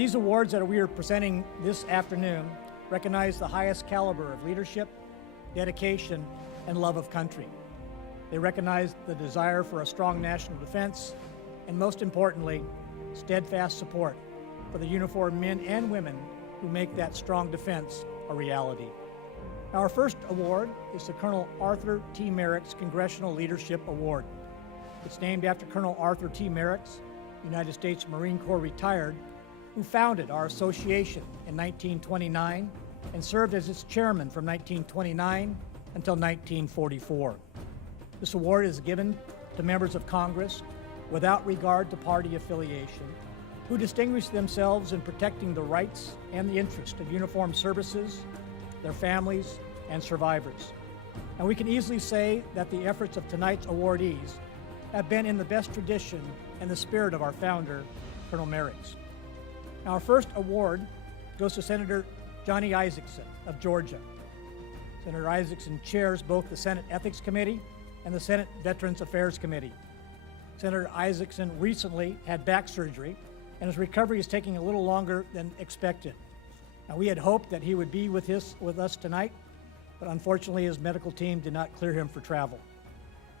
These awards that we are presenting this afternoon recognize the highest caliber of leadership, dedication, and love of country. They recognize the desire for a strong national defense, and most importantly, steadfast support for the uniformed men and women who make that strong defense a reality. Our first award is the Colonel Arthur T. Marix Congressional Leadership Award. It's named after Colonel Arthur T. Marix, United States Marine Corps retired, who founded our association in 1929 and served as its chairman from 1929 until 1944. This award is given to members of Congress without regard to party affiliation, who distinguish themselves in protecting the rights and the interests of uniformed services, their families, and survivors. And we can easily say that the efforts of tonight's awardees have been in the best tradition and the spirit of our founder, Colonel Marix. Now, our first award goes to Senator Johnny Isakson of Georgia. Senator Isakson chairs both the Senate Ethics Committee and the Senate Veterans Affairs Committee. Senator Isakson recently had back surgery, and his recovery is taking a little longer than expected. Now, we had hoped that he would be with us tonight, but unfortunately his medical team did not clear him for travel.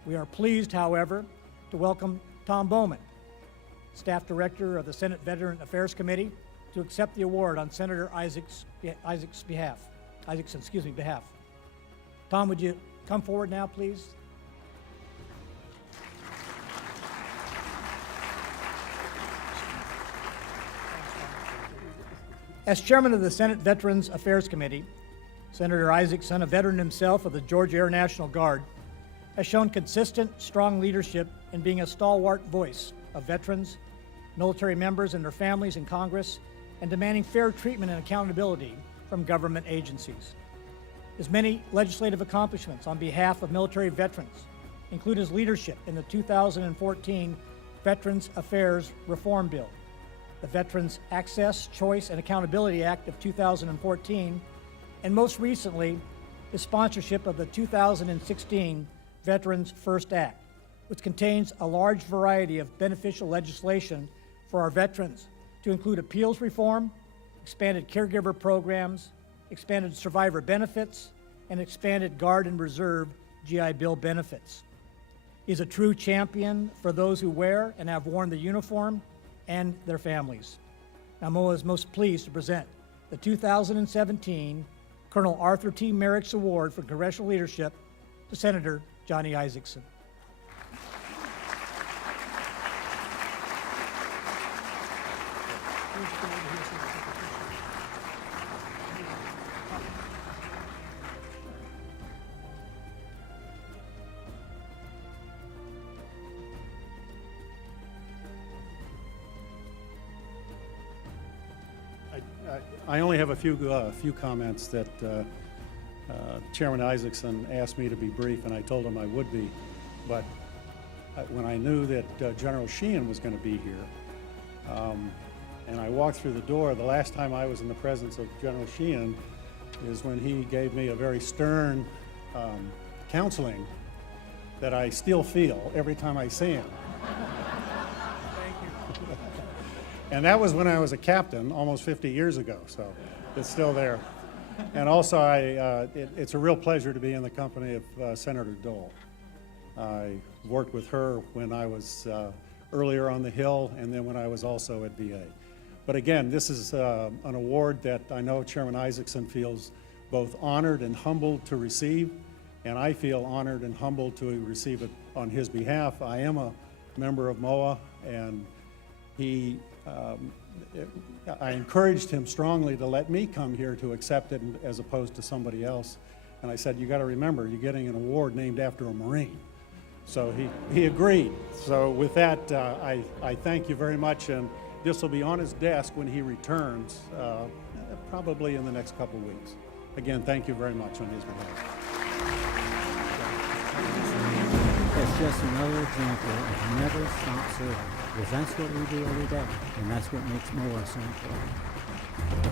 We are pleased, however, to welcome Tom Bowman, Staff Director of the Senate Veterans Affairs Committee, to accept the award on Senator Isakson's behalf. Tom, would you come forward now, please? As chairman of the Senate Veterans Affairs Committee, Senator Isakson, a veteran himself of the Georgia Air National Guard, has shown consistent, strong leadership in being a stalwart voice of veterans, military members and their families in Congress, and demanding fair treatment and accountability from government agencies. His many legislative accomplishments on behalf of military veterans include his leadership in the 2014 Veterans Affairs Reform Bill, the Veterans Access, Choice, and Accountability Act of 2014, and most recently, his sponsorship of the 2016 Veterans First Act, which contains a large variety of beneficial legislation for our veterans, to include appeals reform, expanded caregiver programs, expanded survivor benefits, and expanded Guard and Reserve GI Bill benefits. He's a true champion for those who wear and have worn the uniform and their families. Now, MOAA is most pleased to present the 2017 Colonel Arthur T. Marix Award for Congressional Leadership to Senator Johnny Isakson. I only have a few comments that Chairman Isakson asked me to be brief, and I told him I would be. But when I knew that General Sheehan was going to be here, and I walked through the door, the last time I was in the presence of General Sheehan is when he gave me a very stern counseling that I still feel every time I see him. And that was when I was a captain almost 50 years ago, so it's still there. And also, it's a real pleasure to be in the company of Senator Dole. I worked with her when I was earlier on the Hill, and then when I was also at VA. But again, this is an award that I know Chairman Isakson feels both honored and humbled to receive, and I feel honored and humbled to receive it on his behalf. I am a member of MOAA, and I encouraged him strongly to let me come here to accept it as opposed to somebody else. And I said, you got to remember, you're getting an award named after a Marine. So he agreed. So with that, I thank you very much, and this will be on his desk when he returns, probably in the next couple of weeks. Again, thank you very much on his behalf. It's just another example of never stop serving, because that's what we do every day, and that's what makes MOAA so important.